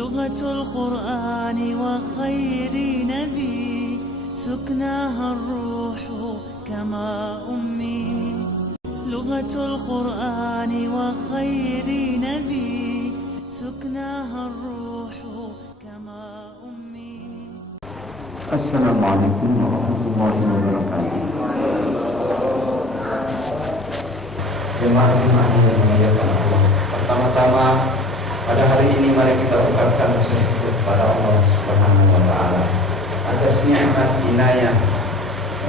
لغة القرآن وخير نبي سكناها الروح كما أمي لغة القرآن وخير نبي سكناها الروح كما أمي. السلام عليكم ورحمة الله وبركاته. Jemaah-jemaah yang dimuliakan Allah, pertama-tama pada hari ini mari kita ucapkan rasa syukur kepada Allah Subhanahu wa Ta'ala atas nikmat inayah,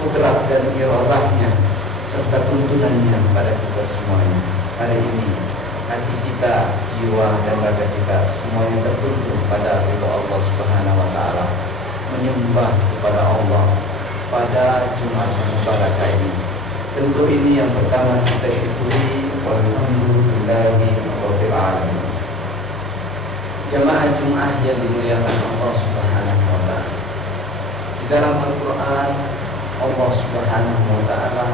kudrat dan iradahnya serta tuntunannya kepada kita semuanya. Hari ini hati kita, jiwa dan raga kita semuanya tertuntun pada ridha Allah Subhanahu wa Ta'ala, menyembah kepada Allah pada Jumat Mubarakah ini. Tentu ini yang pertama kita syukuri, walhamdulillahi rabbil alamin. Jamaah Jumat yang dimuliakan Allah Subhanahu wa Ta'ala, di dalam Al-Quran Allah Subhanahu wa Ta'ala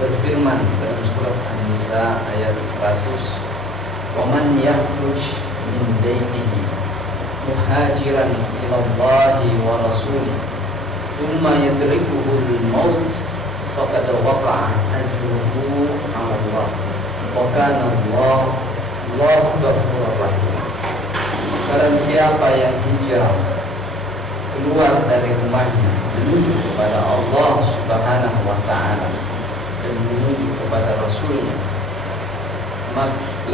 berfirman dalam surat An-Nisa ayat 100, "Wa man yakhruj min baitihi muhajiran ila Allahi wa rasulih thumma yadrikuhu al-maut faqad waqa'a ajruhu 'ala Allah wa kana Allahu ghafurur rahim." Barang siapa yang hijrah keluar dari rumahnya menuju kepada Allah Subhanahu wa Ta'ala dan menuju kepada Rasulnya,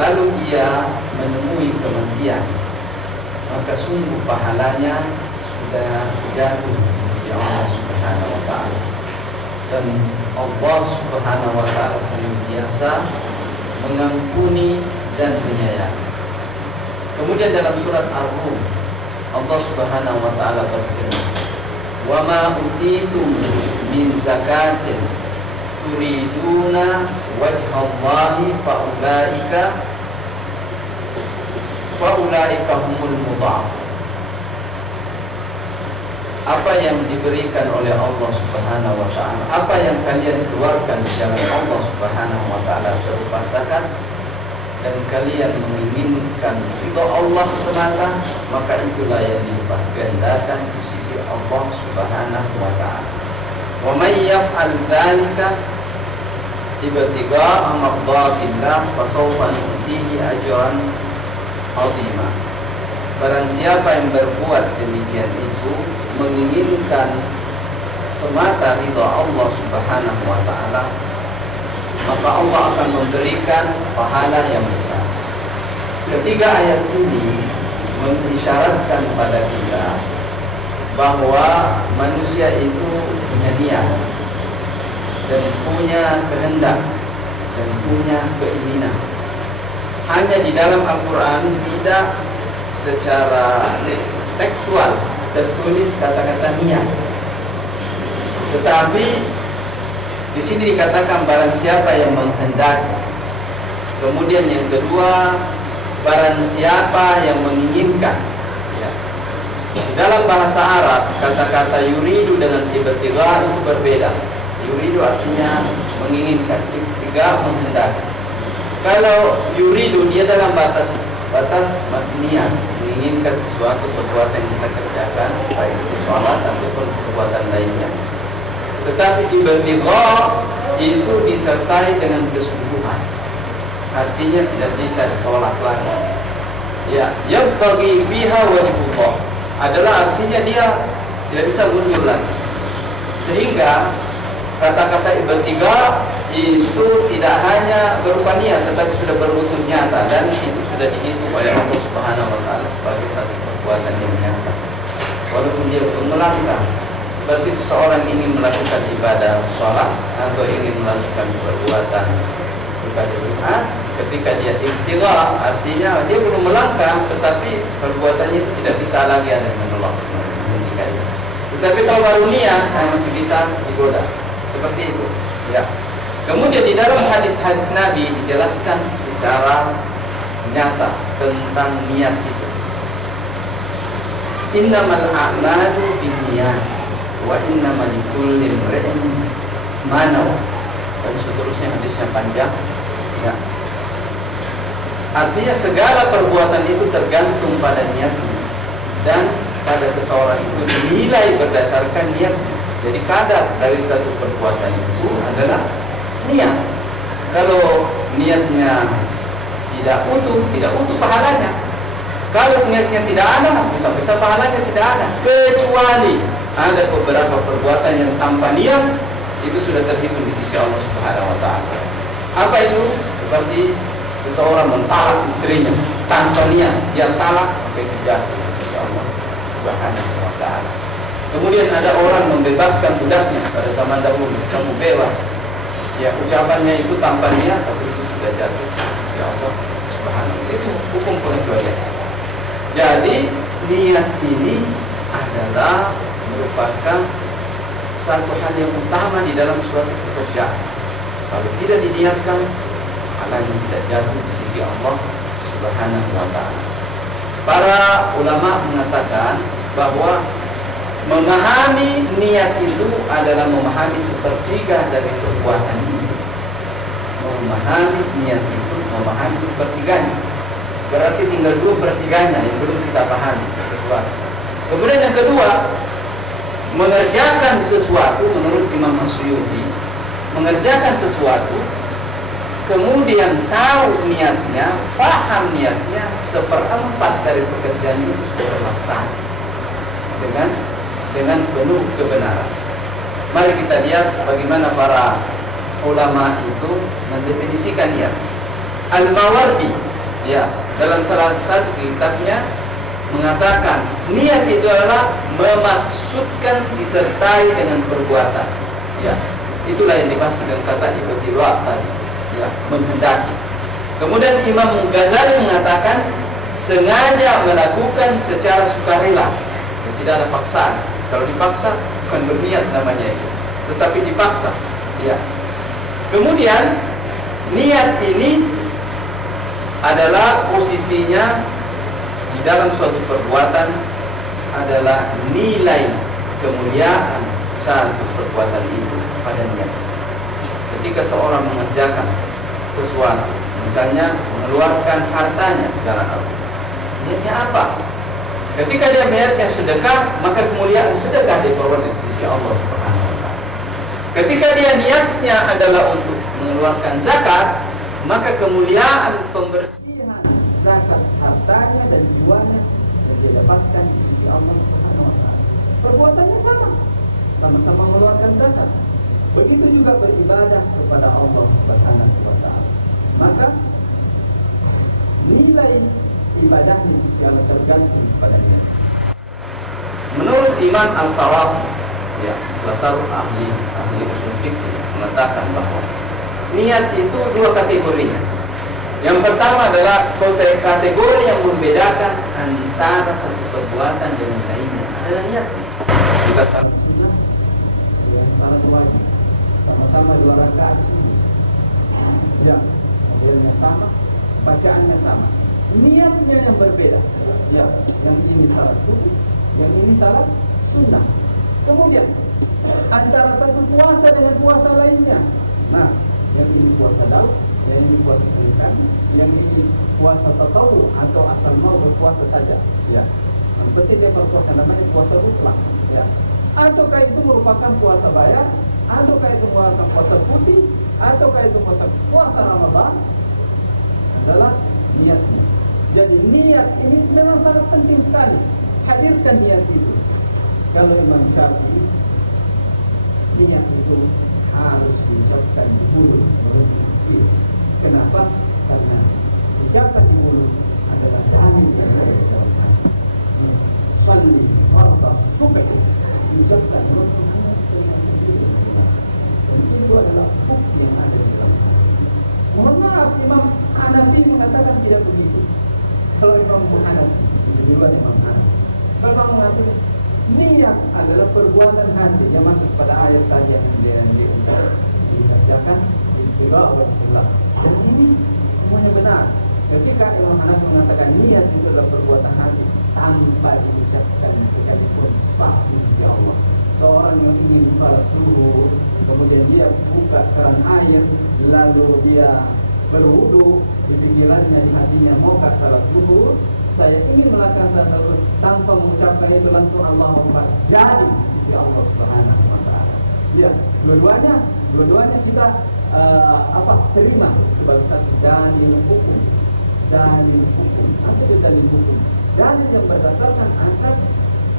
lalu ia menemui kematian, maka sungguh pahalanya sudah jatuh di sisi Allah Subhanahu wa Ta'ala, dan Allah Subhanahu wa Ta'ala senantiasa mengampuni dan menyayangi. Kemudian dalam surat Ar-Rum Allah Subhanahu wa Ta'ala berfirman, "Wa ma utitum min zakatin turiduna wajhallahi faulaika humul mudha'afun." Apa yang diberikan oleh Allah Subhanahu wa Ta'ala, apa yang kalian keluarkan di jalan Allah Subhanahu wa Ta'ala berupa zakat, dan kalian menginginkan ridha Allah semata, maka itulah yang dilipat gandakan di sisi Allah Subhanahu wa Ta'ala. Wa may yaf'al dzalika ibtigha'a mardhatillah fasawfa nu'tihi ajran 'azima. Barang siapa yang berbuat demikian itu menginginkan semata ridha Allah Subhanahu wa Ta'ala, maka Allah akan memberikan pahala yang besar. Ketiga ayat ini mengisyaratkan pada kita bahwa manusia itu punya niat dan punya kehendak dan punya keinginan. Hanya di dalam Al-Quran tidak secara tekstual tertulis kata-kata niat, tetapi di sini dikatakan barang siapa yang menghendaki. Kemudian yang kedua, barang siapa yang menginginkan. Ya. Di dalam bahasa Arab kata-kata yuridu dengan ibtigha itu berbeda. Yuridu artinya menginginkan, ibtigha menghendaki. Kalau yuridu dia dalam batas masih niat, menginginkan sesuatu perbuatan yang kita kerjakan, baik itu sholat ataupun perbuatan lainnya. Tetapi ibtigha itu disertai dengan kesungguhan, artinya tidak bisa ditolak lagi. Ya, yabtaghi fiha wajhullah adalah artinya dia tidak bisa mundur lagi. Sehingga kata-kata ibtigha itu tidak hanya berupa niat, tetapi sudah berwujud nyata, dan itu sudah dihitung oleh Allah Subhanahu wa Ta'ala sebagai satu perbuatan yang nyata. Walaupun dia belum melangkah, seperti seseorang ingin melakukan ibadah sholat atau ingin melakukan perbuatan ibadah Jumat, ketika dia ibtigha artinya dia belum melangkah, tetapi perbuatannya itu tidak bisa lagi ada yang menolak. Tetapi kalau baru niat masih bisa digoda, seperti itu. Ya. Kemudian di dalam hadis-hadis Nabi dijelaskan secara nyata tentang niat itu. Innamal a'malu binniyat wa innama likulli imri'in ma nawa, dan seterusnya hadisnya panjang. Ya. Artinya segala perbuatan itu tergantung pada niatnya, dan pada seseorang itu dinilai berdasarkan niat. Jadi kadar dari satu perbuatan itu adalah niat. Kalau niatnya tidak utuh pahalanya. Kalau niatnya tidak ada, bisa-bisa pahalanya tidak ada. Kecuali ada beberapa perbuatan yang tanpa niat itu sudah terhitung di sisi Allah Subhanahu wa taala. Apa itu? Seperti seseorang mentalak istrinya tanpa niat, dia talak, maka itu jatuh di sisi Allah Subhanahu wa taala. Kemudian ada orang membebaskan budaknya pada zaman dahulu, kamu bebas. Ya, ucapannya itu tanpa niat, tapi itu sudah jatuh di sisi Allah Subhanahu wa taala. Itu hukum pengecualian. Jadi niat ini adalah merupakan satu hal yang utama di dalam suatu pekerjaan. Kalau tidak diniatkan, pahalanya tidak jatuh di sisi Allah Subhanahu wa taala. Para ulama mengatakan bahwa memahami niat itu adalah memahami sepertiga dari perbuatan itu. Memahami niat itu memahami sepertiganya. Berarti tinggal 2/3 yang belum kita pahami sesuatu. Kemudian yang kedua, mengerjakan sesuatu menurut Imam Masyuti, mengerjakan sesuatu kemudian tahu niatnya, faham niatnya, 1/4 dari pekerjaan itu sudah terlaksana dengan penuh kebenaran. Mari kita lihat bagaimana para ulama itu mendefinisikan niat. Al-Mawardi, ya, dalam salah satu kitabnya mengatakan niat itu adalah memaksudkan disertai dengan perbuatan. Ya, itulah yang dimaksud dengan kata ibtiwa tadi. Ya, menghendaki. Kemudian Imam Ghazali mengatakan sengaja melakukan secara sukarela, tidak ada paksaan. Kalau dipaksa bukan berniat namanya itu, tetapi dipaksa. Ya. Kemudian niat ini adalah posisinya di dalam suatu perbuatan adalah nilai kemuliaan satu perbuatan itu pada niat. Ketika seorang mengerjakan sesuatu, misalnya mengeluarkan hartanya dalam Allah, niatnya apa? Ketika dia niatnya sedekah, maka kemuliaan sedekah diperoleh di sisi Allah Subhanahu wa taala. Ketika dia niatnya adalah untuk mengeluarkan zakat, maka kemuliaan pembersihan zakat hartanya dan jiwanya yang dia dapatkan di sisi Allah Subhanahu wa taala. Perbuatannya sama-sama mengeluarkan zakat. Begitu juga beribadah kepada Allah Subhanahu wa taala. Maka nilai ibadahnya yang tergantung pada niat. Menurut Imam Al-Tarafi, ya, salah satu ahli usul fikih mengatakan bahwa niat itu 2 kategorinya. Yang pertama adalah kategori yang membedakan antara satu perbuatan dengan lainnya adalah niat. Kita satunya yang salah wajib, sama-sama 2 rakaat. Ya, modelnya sama, bacaannya sama. Niatnya yang berbeda. Ya, yang ini salat sunnah, yang ini salat sunnah. Kemudian antara satu puasa dengan puasa lainnya. Nah, yang ini puasa Daud, yang ini puasa Ramadan, yang ini puasa tatawwu atau asal mau berpuasa saja. Ya. Yang penting dia berpuasa namanya puasa mutlak. Ya. Ataukah itu merupakan puasa bayar, ataukah itu merupakan puasa putih, ataukah itu puasa Ramadan, adalah niatnya. Jadi niat ini memang sangat penting sekali. Hadirkan niat itu. Kalau Imam Syafi'i, niat itu harus diucapkan di mulut. Kenapa? Karena ucapan di mulut adalah jamin dari dalam hati. Salli, warta, suka diucapkan mulut. Dan itu adalah bukti yang ada di dalam hati. Mohon maaf, Imam Hanafi mengatakan tidak begitu. Kalau Imam Hanafi, ini juga Imam Hanafi, memang mengatakan niat adalah perbuatan hati yang masuk pada ayat tadi yang dikerjakan istilah Allah Taala. Dan ini semuanya benar. Ketika Imam Hanafi mengatakan niat itu adalah perbuatan hati tanpa diucapkan sekalipun pasti Allah. Seorang yang ingin sholat subuh, kemudian dia buka keran air, lalu dia berwudu, di pikirannya, di hatinya mau salat zuhur, saya ingin melakukan salat zuhur tanpa mengucapkan itu langsung Allahu Akbar, jadi di Allah Subhanahu wa taala. Ya, dua-duanya kita terima sebagai satu dalil hukum. Dalil hukum, apa itu dalil hukum? Dalil yang berdasarkan ayat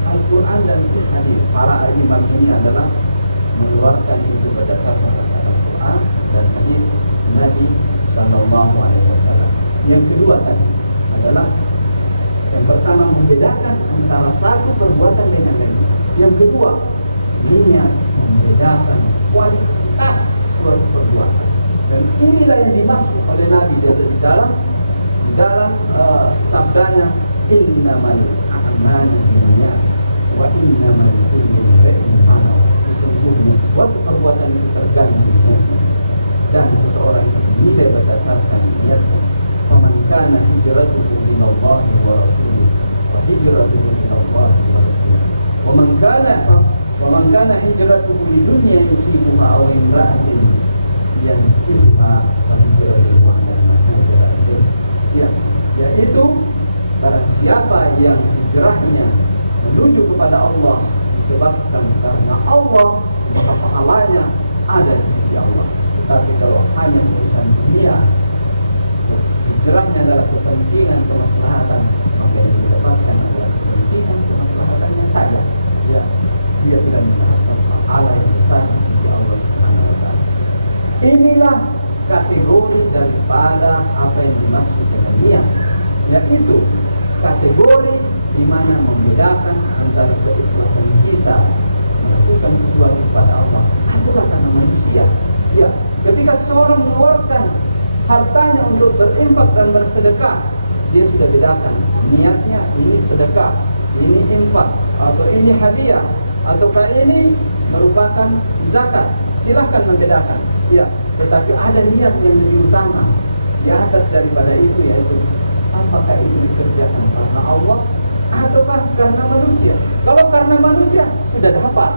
Al-Quran dan hadis. Para imam ini adalah mengeluarkan itu berdasarkan Al-Quran dan hadis Nabi Sallallahu Alaihi Wasallam. Yang kedua tadi adalah yang pertama membedakan antara satu perbuatan dengan lain. Yang kedua, niat membedakan kualitas suatu perbuatan. Dan inilah yang dimaksud oleh Nabi di dalam sabdanya, innamal a'malu binniyat wa innamal likulli imri'in ma nawa. Sesungguhnya suatu perbuatan itu tergantung niatnya dan seseorang itu dinilai berdasarkan niatnya. Faman kana hijratuhu ila Allah wa rasulih wa hijratuhu ila Allah wa rasulih. Wa man kana hijratuhu lidunya yusibuha aw imra'atin yankihuha fa hijratuhu ila ma hajara ilaih. Yaitu barang siapa yang hijrahnya menuju kepada Allah disebabkan karena Allah, maka pahalanya ada di sisi Allah. Tetapi kalau hanya urusan dunia, hijrahnya adalah kepentingan kemaslahatan, maka yang didapatkan adalah kepentingan kemaslahatannya saja. Ya, dia tidak mendapatkan pahala yang besar di Allah Subhanahu wa taala. Inilah kategori daripada apa yang dimaksud dengan niat, yaitu kategori di mana membedakan antara keikhlasan kita melakukan sesuatu kepada Allah adalah karena manusia. Ya, ketika seorang mengeluarkan hartanya untuk berinfak dan bersedekah, dia sudah bedakan niatnya, ini sedekah, ini infak, atau ini hadiah, ataukah ini merupakan zakat. Silahkan membedakan. Ya, tetapi ada niat yang lebih utama di atas daripada itu, yaitu apakah itu dikerjakan karena Allah ataukah karena manusia. Kalau karena manusia sudah dapat,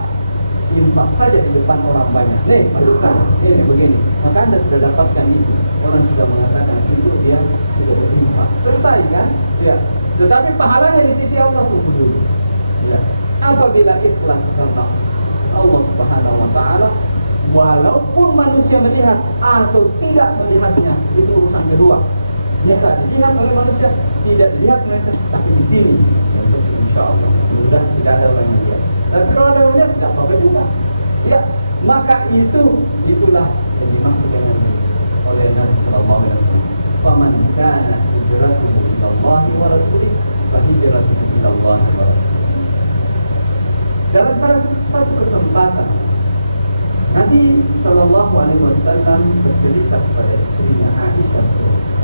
infak saja di depan orang banyak. Nih, masukkan, ini begini. Maka Anda sudah dapatkan itu. Orang sudah mengatakan itu dia sudah berinfak. Selesai kan? Ya. Tetapi pahalanya di sisi Allah itu dulu. Ya. Apabila ikhlas karena Allah Subhanahu wa taala, walaupun manusia melihat atau tidak melihatnya, itu urusan kedua. Bisa dilihat oleh manusia, tidak dilihat mereka, tapi di sini untuk insya Allah sudah tidak ada orang yang lihat. Dan kalau ada orang lihat, tidak apa-apa juga. Ya, maka itulah yang dimaksud dengan oleh Nabi Sallallahu Alaihi Wasallam. Faman kana hijratuhu ila Allah wa rasulih, fa hijratuhu ila Allah wa rasulih. Dalam satu kesempatan, Nabi Sallallahu Alaihi Wasallam bercerita kepada istrinya Aisyah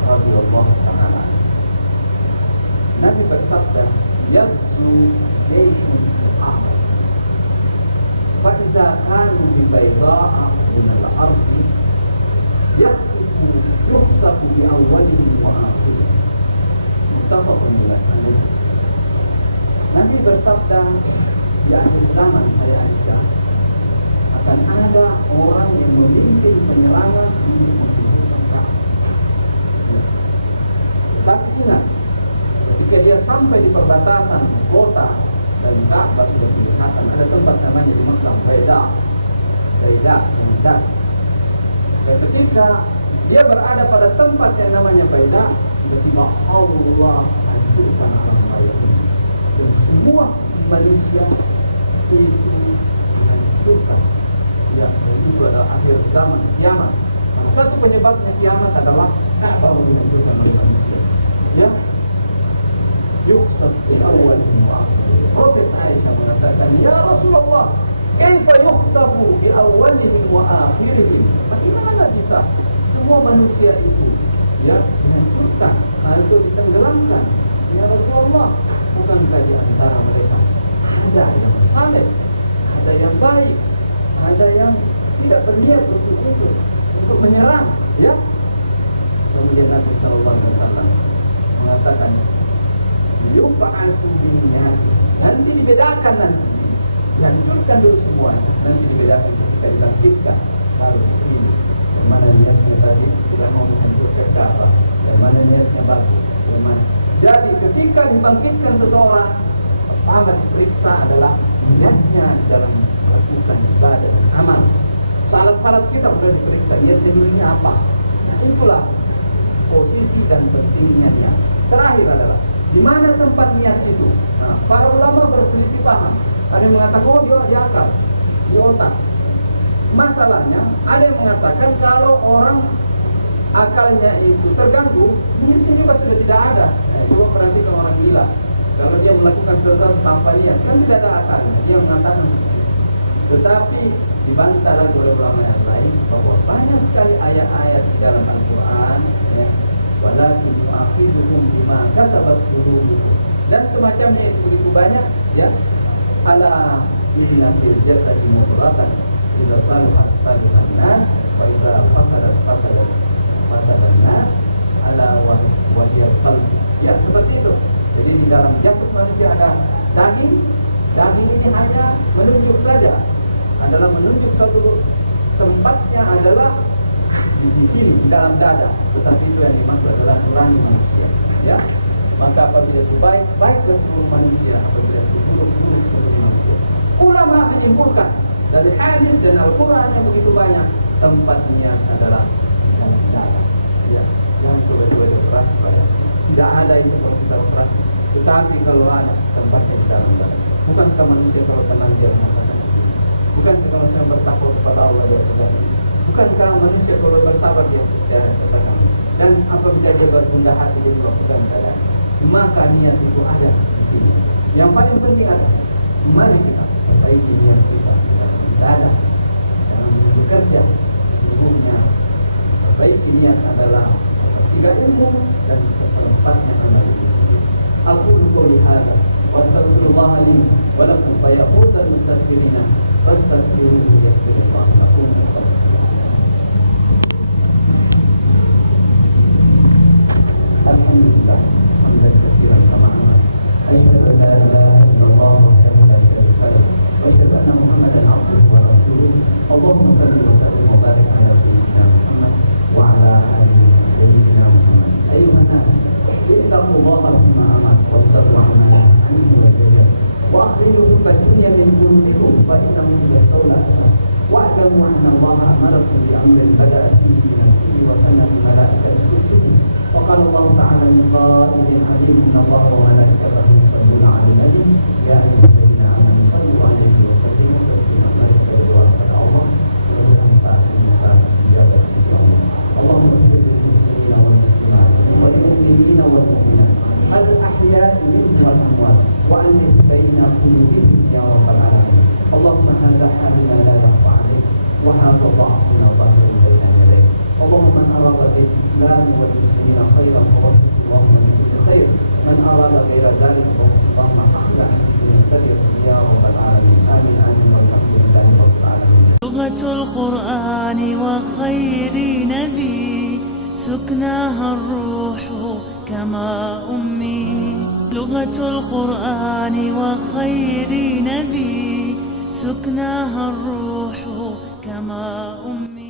radhiyallahu ta'ala. Nabi bersabda, "Yabdu jayshun su'ah, fa idza kanu bi bayda'a min al-ardi yuhsabu bi awwalihim wa akhirihim." Muttafaqun alaih. Nabi bersabda, di akhir zaman, saya Aisyah, akan ada orang yang memimpin penyerangan untuk menghentikan Ka'bah. Tapi ingat, ketika dia sampai di perbatasan kota dan Ka'bah sudah kelihatan, ada tempat namanya di Mekah Baida, dan ketika dia berada pada tempat yang namanya Baida, tiba-tiba Allah hancurkan alam raya ini, dan semua manusia itu hancurkan. Ya, itu adalah akhir zaman, kiamat. Nah, satu penyebabnya kiamat adalah Ka'bah dihancurkan oleh manusia. Ya, yukhsaf di awal Prophet Aisyah mengatakan, ya Rasulullah, kaifa yukhsafu di awalihim wa akhirihim? Bagaimana bisa semua manusia itu ya dihancurkan, atau ditenggelamkan? Ya Rasulullah, bukan saja antara mereka ada yang saleh, ada yang baik, ada yang tidak berniat untuk itu, untuk menyerang, ya. Kemudian Nabi Sallallahu Alaihi Wasallam mengatakan, "Yufa'atu binniyat." Nanti dibedakan nanti, dihancurkan dulu semua, nanti dibedakan ketika dilantikkan baru ini Bagaimana niatnya tadi sudah mau menghancurkan Ka'bah, bagaimana niatnya bagus, bagaimana. Jadi ketika dibangkitkan seseorang, pertama diperiksa adalah niatnya dalam melakukan ibadah dan amal. Syarat-syarat kita sudah diperiksa, niatnya dulunya apa. Nah itulah posisi dan pentingnya niat. Terakhir adalah di mana tempat niat itu. Nah, para ulama berselisih paham. Ada yang mengatakan di akal, di otak. Masalahnya ada yang mengatakan kalau orang akalnya itu terganggu, niat ini pasti tidak ada. Belum perhatikan orang gila. Kalau dia melakukan sesuatu tanpa niat, kan tidak ada akalnya. Dia mengatakan. Tetapi dibantah lagi oleh ulama yang lain bahwa banyak sekali ayat-ayat dalam Al-Quran, ya, walakin yu'akhiduhum bima kasabat qulubuhum, dan semacamnya itu begitu banyak, ya. Ala inna fil jasadi mudghatan idza salahat salahan nas wa idza fasadat fasadan nas ala wa hiya qalb. Ya, seperti itu. Jadi di dalam jasad manusia ada daging. Daging ini hanya menunjuk saja, adalah menunjuk satu tempatnya adalah di sini, di dalam dada. Tetapi itu yang dimaksud adalah nurani manusia, ya. Maka apabila itu baik, baiklah seluruh manusia. Apabila itu buruk, buruk seluruh manusia. Ulama menyimpulkan dari hadis dan Al-Quran yang begitu banyak, tempatnya adalah dalam dada, ya. Yang kedua-dua keras pada tidak ada itu kalau kita keras, tetapi kalau ada tempatnya di dalam dada. Bukankah manusia kalau tenang dia mengatakan ini? Bukankah manusia bertakwa kepada Allah dia katakan ini? Bukankah manusia kalau bersabar dia katakan ini? Dan apabila dia berrendah hati dia melakukan keadaan, maka niat itu ada di sini. Yang paling penting adalah mari kita perbaiki niat kita. Tidak ada jangan bekerja seluruhnya. Perbaiki niat adalah tiga ilmu dan seperempatnya adalah ilmu. Aku qouli hadza wa astaghfirullah li wa lakum fa yaqulu al-mustaghfirina fastaghfiruhu yaghfirullahu lakum. Alhamdulillah, hamdan katsiran kama amara. Asyhadu an la ilaha illallah wahdahu la syarika lahu wa asyhadu anna Muhammadan abduhu wa rasuluh. Allahumma shalli wa sallim wa barik ala sayyidina Muhammad wa ala ali sayyidina Muhammad. Ayuhan nas, ittaqullaha bima amara wa tabi'u ma anhu wa jalla. Wa akhrijuhu fadhiya min dhunbikum fa innahu yastawla asra. Wa'lamu anna Allah amarakum bi amrin bada'a fihi bi nafsihi wa sanna malaikatahu yusalluna. وقال الله تعالى من قائل حديث ان الله وملائكته يصلون على النبي يا ايها الذين امنوا صلوا عليه وسلموا تسليما. اللهم اغفر للمسلمين والمسلمات وللمؤمنين والمؤمنات الاحياء منهم والاموات والف بين قلوبهم يا رب العالمين. اللهم هذا حالنا لا يخفى عليك وهذا ضعفنا ظاهر بين يديك. اللهم من اراد بالاسلام والمسلمين خيرا فوفقه اللهم به خير، من اراد غير ذلك اللهم اخلع من شره يا رب العالمين. امين امين والحمد لله رب العالمين. لغة القرآن وخير نبي سكناها الروح كما أمي. لغة القرآن وخير نبي سكناها الروح كما أمي.